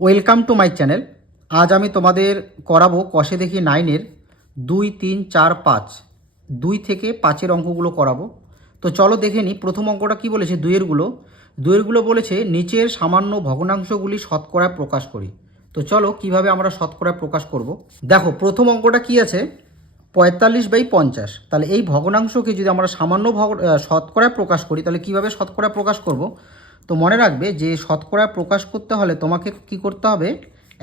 Welcome to my channel. আজ আমি তোমাদের করাবো কষে দেখি 9-এর 2, 3, 4, 5 2 থেকে 5-এর অঙ্কগুলো করাবো। তো চলো দেখে নিই। প্রথম অঙ্কটা কি বলেছে? দুইয়েরগুলো বলেছে নিচের সামান্য ভগ্নাংশগুলি শতকরায় প্রকাশ করি। তো চলো কিভাবে আমরা শতকরায় প্রকাশ করব। দেখো প্রথম অঙ্কটা কি আছে, 45/50। তাহলে এই ভগ্নাংশকে যদি আমরা সামান্য শতকরায় প্রকাশ করি তাহলে কিভাবে শতকরায় প্রকাশ করব। তো মনে রাখবে যে শতকরায় প্রকাশ করতে হলে তোমাকে কি করতে হবে,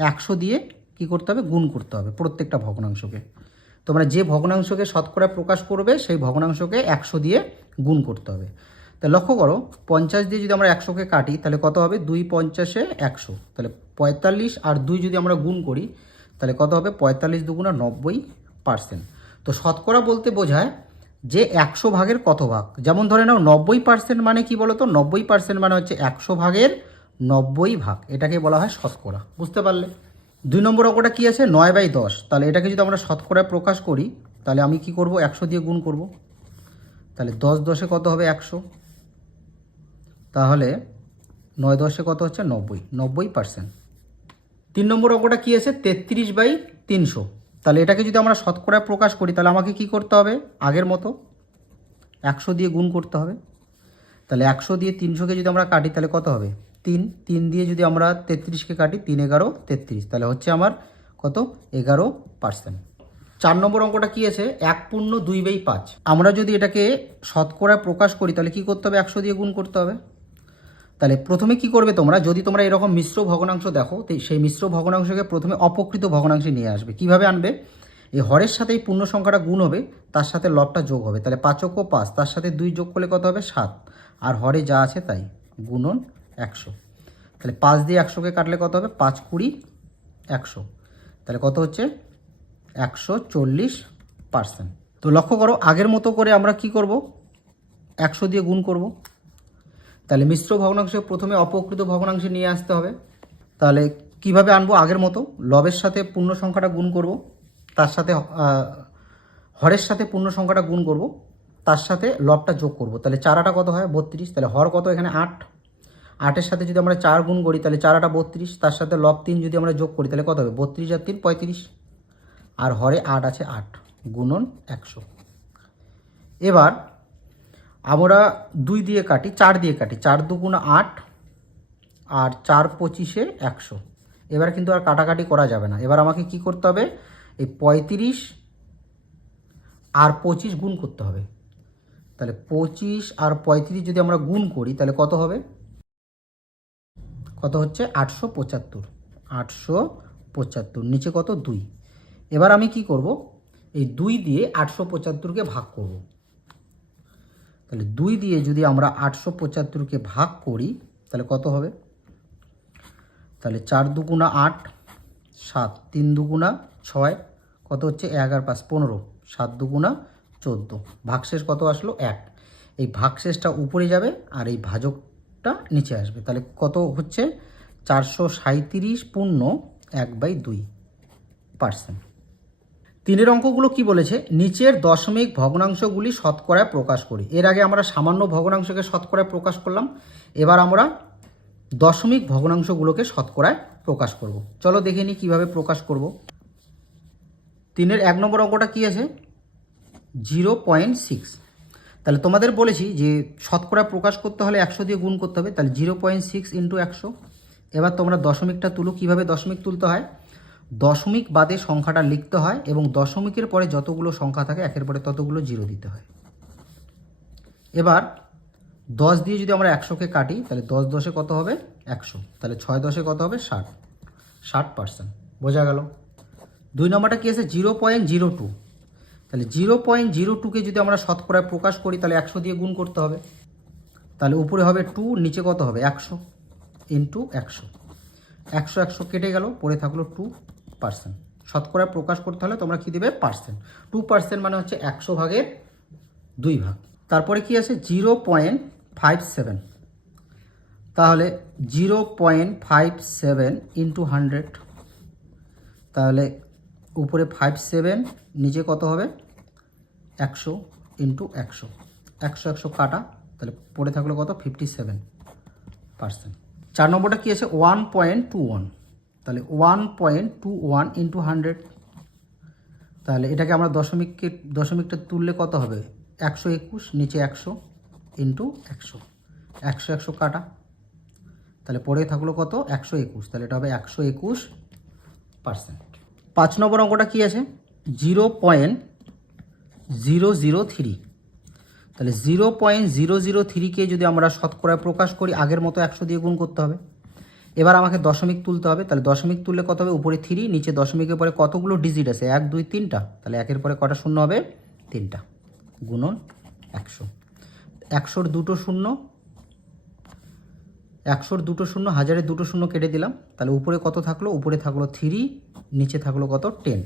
100 দিয়ে কি করতে হবে, গুণ করতে হবে প্রত্যেকটা ভগ্নাংশকে। তোমরা যে ভগ্নাংশকে শতকরায় প্রকাশ করবে সেই ভগ্নাংশকে 100 দিয়ে গুণ করতে হবে। তা লক্ষ্য করো, 50 দিয়ে যদি আমরা 100কে কাটি তাহলে কত হবে, 2 50-এ 100। তাহলে 45 আর 2 যদি আমরা গুণ করি তাহলে কত হবে, 45 দুগুণা 90%। তো শতকরা বলতে বোঝায় যে 100 ভাগের কত ভাগ। যেমন ধরে নাও 90% মানে কি বলো তো, 90% মানে হচ্ছে 100 ভাগের 90 ভাগ, এটাকে বলা হয় শতকরা। বুঝতে পারলে? 2 নম্বর অঙ্কটা কি আছে, 9/10। তাহলে এটাকে যদি আমরা শতকরায় প্রকাশ করি তাহলে আমি কি করব, 100 দিয়ে গুণ করব। তাহলে 10 10-এ কত হবে, 100। তাহলে 9 10-এ কত হচ্ছে, 90%। 3 নম্বর অঙ্কটা কি আছে, 33/300। তাহলে এটাকে যদি আমরা শতকরায় প্রকাশ করি তাহলে আমাকে কি করতে হবে, আগের মতো 100 দিয়ে গুণ করতে হবে। তাহলে 100 দিয়ে 300-কে যদি আমরা কাটি তাহলে কত হবে, 3 দিয়ে যদি আমরা 33-কে কাটি, 3 11 33, তাহলে হচ্ছে আমার কত, 11%। 4 নম্বর অঙ্কটা কি আছে, 1/2/5। আমরা যদি এটাকে শতকরায় প্রকাশ করি তাহলে কি করতে হবে, 100 দিয়ে গুণ করতে হবে। তাহলে প্রথমে কি করবে তোমরা, যদি তোমরা এরকম মিশ্র ভগ্নাংশ দেখো তো সেই মিশ্র ভগ্নাংশকে প্রথমে অপকৃত ভগ্নাংশে নিয়ে আসবে। কিভাবে আনবে, এই হরের সাথে এই পূর্ণ সংখ্যাটা গুণ হবে, তার সাথে লবটা যোগ হবে। তাহলে 5 × 5, তার সাথে 2 যোগ করলে কত হবে, 7। আর হরে যা আছে তাই, গুণন 100। তাহলে 5 দিয়ে 100-কে কাটলে কত হবে, 5 20 100। তাহলে কত হচ্ছে, 140%। তো লক্ষ্য করো, আগের মতো করে আমরা কি করব, 100 দিয়ে গুণ করব। তাহলে মিশ্র ভগ্নাংশে প্রথমে অপকৃত ভগ্নাংশে নিয়ে আসতে হবে। তাহলে কিভাবে আনবো, আগের মতো লবের সাথে পূর্ণ সংখ্যাটা গুণ করব, তার সাথে হরের সাথে পূর্ণ সংখ্যাটা গুণ করব, তার সাথে লবটা যোগ করব। তাহলে 4 কত হয়, 32। তাহলে হর কত, এখানে 8। 8-এর সাথে যদি আমরা 4 গুণ করি তাহলে 4 32, তার সাথে লব 3 যদি আমরা যোগ করি তাহলে কত হবে, 32 আর 3 35। আর হরে 8 আছে, 8 গুণন 100। এবার আমরা 2 দিয়ে কাটি, 4 দিয়ে কাটি, 4 দুগুণা 8 আর 4 25-এ 100। এবার কিন্তু আর কাটাকাটি করা যাবে না। এবার আমাকে কি করতে হবে, এই 35 আর 25 গুণ করতে হবে। তাহলে 25 আর 35 যদি আমরা গুণ করি তাহলে কত হবে, কত হচ্ছে, 875। 875, নিচে কত, 2। এবার আমি কি করব, এই 2 দিয়ে 875-কে ভাগ করব। তাহলে 2 দিয়ে যদি আমরা 875-কে ভাগ করি তাহলে কত হবে, তাহলে 4 দুগুণা 8, 7, 3 দুগুণা 6, কত হচ্ছে, 1 আর 5 15, 7 দুগুণা 14, ভাগশেষ কত আসলো, 1। এই ভাগশেষটা উপরে যাবে আর এই ভাজকটা নিচে আসবে। তাহলে কত হচ্ছে, 437 পূর্ণ 1/2%। 3-এর অঙ্কগুলো কি বলেছে, নিচের দশমিক ভগ্নাংশগুলি শতকরায় প্রকাশ করি। এর আগে আমরা সামান্য ভগ্নাংশকে শতকরায় প্রকাশ করলাম, এবার আমরা দশমিক ভগ্নাংশগুলোকে শতকরায় প্রকাশ করব। চলো দেখে নিই কীভাবে প্রকাশ করব। 3-এর 1 নম্বর অঙ্কটা কি আছে, 0.6। তাহলে তোমাদের বলেছি যে শতকরায় প্রকাশ করতে হলে 100 দিয়ে গুণ করতে হবে। তাহলে 0.6 × 100। এবার তোমরা দশমিকটা তুলো। কিভাবে দশমিক তুলতে হয়, দশমিক বাদে সংখ্যাটা লিখতে হয় এবং দশমিকের পরে যতগুলো সংখ্যা থাকে একের পরে ততগুলো 0 দিতে হয়। এবার 10 দিয়ে যদি আমরা 100-কে কাটি তাহলে 10 10-এ কত হবে, 100। তাহলে 6 10-এ কত হবে, 60%। বোঝা গেল। 2 নম্বরটা কি আছে, 0.02। তাহলে 0.02-কে যদি আমরা শতকরায় প্রকাশ করি তাহলে 100 দিয়ে গুণ করতে হবে। তাহলে উপরে হবে 2, নিচে কত হবে, 100 × 100। 100 100 কেটে গেল, পড়ে থাকলো 2%। শতকরায় প্রকাশ করতে হলে তোমরা কি দেবে, পার্সেন্ট। 2% মানে হচ্ছে 100 ভাগের 2 ভাগ। তারপরে কি আছে, 0.57। তাহলে 0.57 × 100। তাহলে উপরে 57, নিচে কত হবে, 100 × 100। 100 100 কাটা, তাহলে পড়ে থাকলো কত, 57%। 4 নম্বরটা কি আছে, 1.21। তাহলে 1.21 ইন্টু 100, তাহলে এটাকে আমরা দশমিকটা তুললে কত হবে? 121, নিচে 100 ইন্টু 100, 100 100 কাটা, তাহলে পরে থাকলো কত? 121, তাহলে এটা হবে 121%। 5 নম্বর অঙ্কটা কী আছে? 0.003, তাহলে 0.003কে যদি আমরা শতকরায় প্রকাশ করি আগের মতো 100 দিয়ে গুণ করতে হবে। এবার আমাকে দশমিক তুলতে হবে, তাহলে দশমিক তুললে কত হবে? উপরে 3, নিচে দশমিকের পরে কতগুলো ডিজিট আছে? 1 2 3টা, তাহলে একের পরে কটা শূন্য হবে? 3টা, গুণন 100। 100-র দুটো শূন্য, 100-র দুটো শূন্য, 1000-এর দুটো শূন্য কেটে দিলাম, তাহলে উপরে কত থাকলো? উপরে থাকলো 3, নিচে থাকলো কত? 10।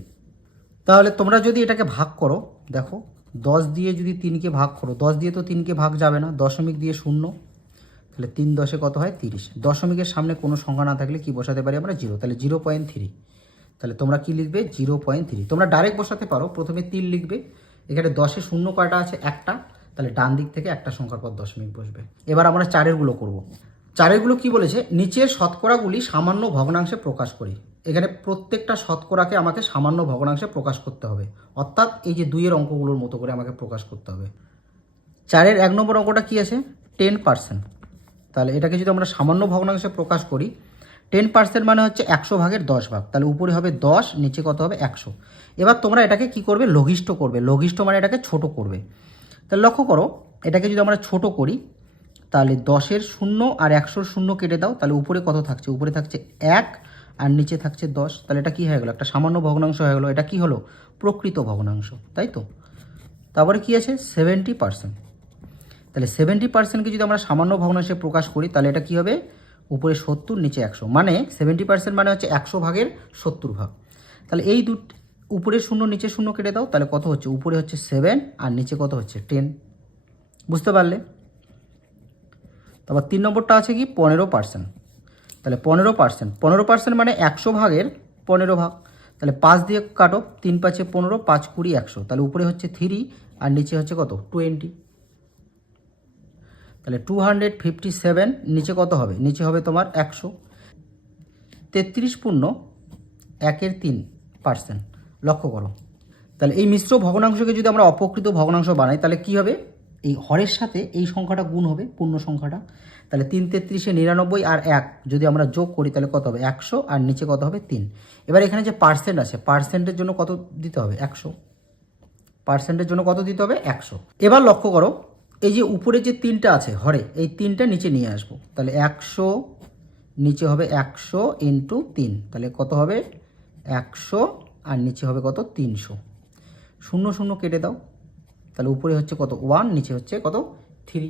তাহলে তোমরা যদি এটাকে ভাগ করো, দেখো 10 দিয়ে যদি 3কে ভাগ করো, 10 দিয়ে তো 3কে ভাগ যাবে না, দশমিক দিয়ে শূন্য, তাহলে 3 10-এ কত হয়? 30। দশমিকের সামনে কোনো সংখ্যা না থাকলে কি বসাতে পারি আমরা? 0, তাহলে 0.3। তাহলে তোমরা কি লিখবে? 0.3। তোমরা ডাইরেক্ট বসাতে পারো, প্রথমে 3 লিখবে, এখানে 10-এ শূন্য কয়টা আছে? একটা, তাহলে ডান দিক থেকে একটা সংখ্যার পর দশমিক বসবে। এবার আমরা 4-এরগুলো করব। 4-এরগুলো কি বলেছে? নিচের শতকরাগুলি সামান্য ভগ্নাংশে প্রকাশ করি। এখানে প্রত্যেকটা শতকরাকে আমাকে সামান্য ভগ্নাংশে প্রকাশ করতে হবে, অর্থাৎ এই যে 2-এর অঙ্কগুলোর মতো করে আমাকে প্রকাশ করতে হবে। 4-এর 1 নম্বর অঙ্কটা কি আছে? 10%। তাহলে এটাকে যদি আমরা সামান্য ভগ্নাংশে প্রকাশ করি, 10% মানে হচ্ছে 100 ভাগের 10 ভাগ, তাহলে উপরে হবে 10, নিচে কত হবে? 100। এবার তোমরা এটাকে কি করবে? লঘিষ্ঠ করবে। লঘিষ্ঠ মানে এটাকে ছোট করবে। তাহলে লক্ষ্য করো, এটাকে যদি আমরা ছোট করি, তাহলে 10-এর শূন্য আর 100-র শূন্য কেটে দাও, তাহলে উপরে কত থাকছে? উপরে থাকছে 1 আর নিচে থাকছে 10, তাহলে এটা কি হয়ে গেলো? একটা সামান্য ভগ্নাংশ হয়ে গেলো। এটা কি হলো? প্রকৃত ভগ্নাংশ, তাই তো? তারপরে কি আছে? 70%। তাহলে 70%কে যদি আমরা সামান্য ভগ্নাংশে প্রকাশ করি, তাহলে এটা কি হবে? উপরে 70, নিচে 100, মানে 70% মানে হচ্ছে 100 ভাগের 70 ভাগ। তাহলে এই উপরে শূন্য নিচে শূন্য কেটে দাও, তাহলে কত হচ্ছে? উপরে হচ্ছে 7 আর নিচে কত হচ্ছে? 10। বুঝতে পারলে? তারপর 3 নম্বরটা আছে কি? 15%। তাহলে 15% মানে 100 ভাগের 15 ভাগ, তাহলে 5 দিয়ে কাটো, 3 5 15, 5 20 100, তাহলে উপরে হচ্ছে 3 আর নিচে হচ্ছে কত? 20। তাহলে 257, নিচে কত হবে? নিচে হবে তোমার 100। 33.1/3%। লক্ষ্য করো, তাহলে এই মিশ্র ভগ্নাংশকে যদি আমরা অপকৃত ভগ্নাংশ বানাই, তাহলে কি হবে? এই হরের সাথে এই সংখ্যাটা গুণ হবে, পূর্ণ সংখ্যাটা। তাহলে 3 33-এ 99 আর 1 যদি আমরা যোগ করি, তাহলে কত হবে? 100 আর নিচে কত হবে? 3। এবার এখানে যে পার্সেন্ট আছে, পার্সেন্টের জন্য কত দিতে হবে? 100। পার্সেন্টের জন্য কত দিতে হবে? 100। এবার লক্ষ্য করো, এই যে উপরে যে 3টা আছে হরে, এই 3টা নিচে নিয়ে আসবো, তাহলে 100, নিচে হবে 100 ইন্টু 3, তাহলে কত হবে? 100 আর নিচে হবে কত? 300। 0 0 কেটে দাও, তাহলে উপরে হচ্ছে কত? 1, নিচে হচ্ছে কত? 3।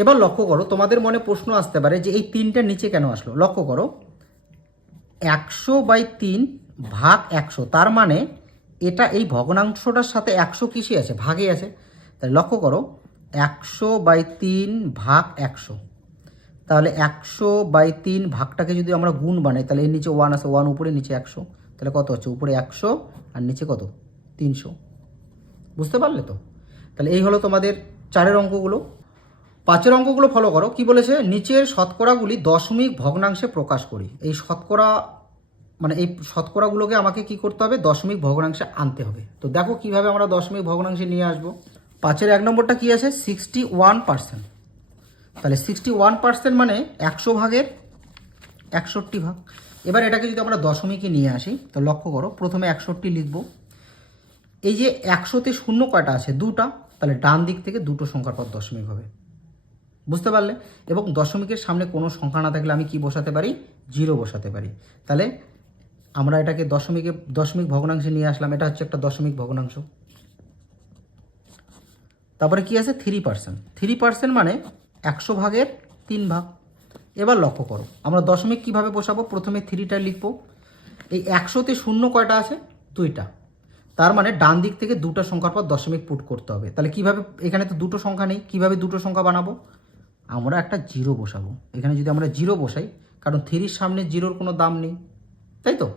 এবার লক্ষ্য করো, তোমাদের মনে প্রশ্ন আসতে পারে যে এই 3টা নিচে কেন আসলো? লক্ষ্য করো, 100/3 ভাগ 100, তার মানে এটা এই ভগ্নাংশটার সাথে 100 কিসে আছে? ভাগে আছে। তাহলে লক্ষ্য করো, 100/3 ভাগ 100, তাহলে 100/3 ভাগটাকে যদি আমরা গুণ বানাই, তাহলে এর নিচে 1 আছে, 1 উপরে, নিচে 100, তাহলে কত হচ্ছে? উপরে 100 আর নিচে কত? 300। বুঝতে পারলে তো? তাহলে এই হলো তোমাদের 4-এর অঙ্কগুলো। 5-এর অঙ্কগুলো ফলো করো। কি বলেছে? নিচের শতকরাগুলি দশমিক ভগ্নাংশে প্রকাশ করি। এই শতকরা মানে এই শতকরাগুলোকে আমাকে কি করতে হবে? দশমিক ভগ্নাংশে আনতে হবে। তো দেখো কিভাবে আমরা দশমিক ভগ্নাংশে নিয়ে আসবো। 5-এর 1 নম্বরটা কি আছে? 61%। তাহলে 61% মানে 100 ভাগের 61 ভাগ। এবার এটাকে যদি আমরা দশমিকে নিয়ে আসি, তো লক্ষ্য করো, প্রথমে 61 লিখব। এই যে 100-তে শূন্য কয়টা আছে? 2টা, তাহলে ডান দিক থেকে দুটো সংখ্যার পর দশমিক হবে। বুঝতে পারলে? এবং দশমিকের সামনে কোনো সংখ্যা না থাকলে আমি কি বসাতে পারি? 0 বসাতে পারি। তাহলে আমরা এটাকে দশমিক ভগ্নাংশে নিয়ে আসলাম। এটা হচ্ছে একটা দশমিক ভগ্নাংশ। তারপরে কি আছে? 3%। 3% মানে 100 ভাগের 3 ভাগ। এবার লক্ষ্য করো, আমরা দশমিক কিভাবে বসাবো? প্রথমে 3টা লিখব। এই 100-তে শূন্য কয়টা আছে? 2টা, তার মানে ডান দিক থেকে দুটো সংখ্যার পর দশমিক পুট করতে হবে। তাহলে কিভাবে? এখানে তো দুটো সংখ্যা নেই, কিভাবে দুটো সংখ্যা বানাবো? আমরা একটা 0 বসাবো। এখানে যদি আমরা 0 বসাই, কারণ 3-র সামনে 0-র কোনো দাম নেই, তাই তো?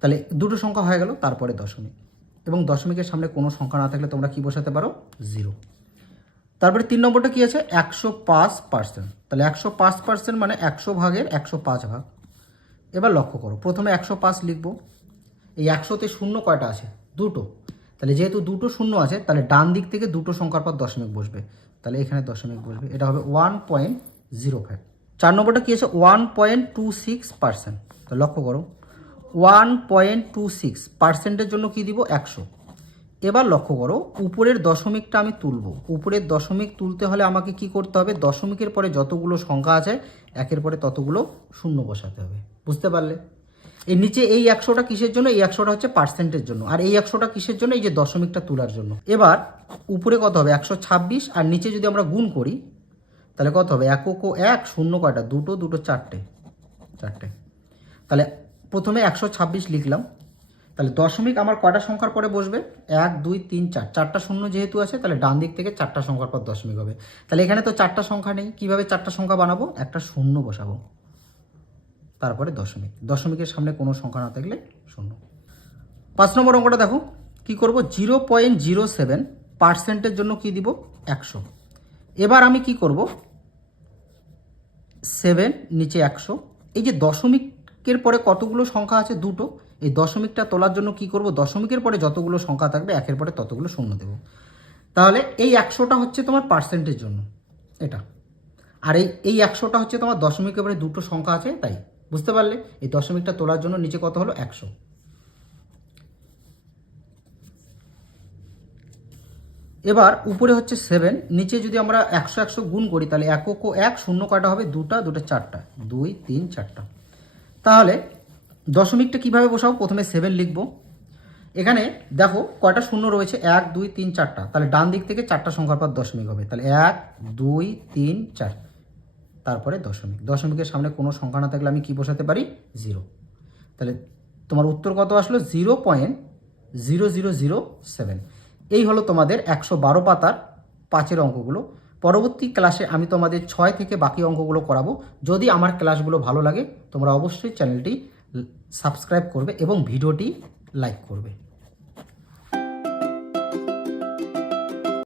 তাহলে দুটো সংখ্যা হয়ে গেল, তারপরে দশমিক। এবং দশমিকের সামনে কোনো সংখ্যা না থাকলে তোমরা কি বসাতে পারো? 0। তারপরে 3 নম্বরটা কি আছে? 105%। তাহলে 105% মানে 100 ভাগের 105 ভাগ। এবার লক্ষ্য করো, প্রথমে 105 লিখব। এই 100তে শূন্য কয়টা আছে? দুটো। তাহলে যেহেতু দুটো শূন্য আছে, তাহলে ডান দিক থেকে দুটো সংখ্যার পর দশমিক বসবে, তাহলে এখানে দশমিক বসবে, এটা হবে 1.05। 4 নম্বরটা কী আছে? 1.26%। তো লক্ষ্য করো, 1.26%-এর জন্য কি দিব? 100। এবার লক্ষ্য করো, উপরের দশমিকটা আমি তুলব। উপরের দশমিক তুলতে হলে আমাকে কি করতে হবে? দশমিকের পরে যতগুলো সংখ্যা আছে একের পরে ততগুলো শূন্য বসাতে হবে। বুঝতে পারলে? এই নিচে এই 100টা কিসের জন্য? এই 100টা হচ্ছে পার্সেন্টের জন্য, আর এই 100টা কিসের জন্য? এই যে দশমিকটা তোলার জন্য। এবার উপরে কত হবে? 126, আর নিচে যদি আমরা গুণ করি তাহলে কত হবে? একক ও এক, শূন্য কয়টা? দুটো, দুটো চারটে, চারটে। তাহলে প্রথমে 126 লিখলাম। তাহলে দশমিক আমার কয়টা সংখ্যার পরে বসবে? 1 2 3 4, চারটা শূন্য যেহেতু আছে তাহলে ডান দিক থেকে চারটা সংখ্যার পর দশমিক হবে। তাহলে এখানে তো চারটা সংখ্যা নেই, কিভাবে চারটা সংখ্যা বানাবো? একটা শূন্য বসাবো, তারপরে দশমিক, দশমিকের সামনে কোনো সংখ্যা না থাকলে শূন্য। 5 নম্বর অঙ্কটা দেখো কি করব? 0.07%-এর জন্য কি দিব? 100। এবার আমি কি করব? 7 নিচে 100, এই যে দশমিকের পরে কতগুলো সংখ্যা আছে? দুটো। এই দশমিকটা তোলার জন্য কি করব? দশমিকের পরে যতগুলো সংখ্যা থাকবে একের পরে ততগুলো শূন্য দেব। তাহলে এই 100টা হচ্ছে তোমার পার্সেন্টের জন্য, এটা। আর এই 100টা হচ্ছে তোমার দশমিকের পরে দুটো সংখ্যা আছে তাই। বুঝতে পারলে? এই দশমিকটা তোলার জন্য নিচে কত হলো? 100। এবার উপরে হচ্ছে 7, নিচে যদি আমরা 100 100 গুণ করি তাহলে একক ও এক, শূন্য কয়টা হবে? দুটা, দুটো চারটা, 2 3 4টা। তাহলে দশমিকটা কিভাবে বসাবো? প্রথমে 7 লিখব। এখানে দেখো কয়টা শূন্য রয়েছে? 1 2 3 4টা। তাহলে ডান দিক থেকে চারটা সংখ্যার পর দশমিক হবে, তাহলে 1 2 3 4, তারপরে দশমিক। দশমিকের সামনে কোনো সংখ্যা না থাকলে আমি কি বসাতে পারি? 0। তাহলে তোমার উত্তর কত আসলো? 0.0007। এই হলো তোমাদের 112 পাতার 5-এর অঙ্কগুলো। পরবর্তী ক্লাসে আমি তোমাদের 6 থেকে বাকি অঙ্কগুলো করাবো। যদি আমার ক্লাসগুলো ভালো লাগে তোমরা অবশ্যই চ্যানেলটি সাবস্ক্রাইব করবে এবং ভিডিওটি লাইক করবে।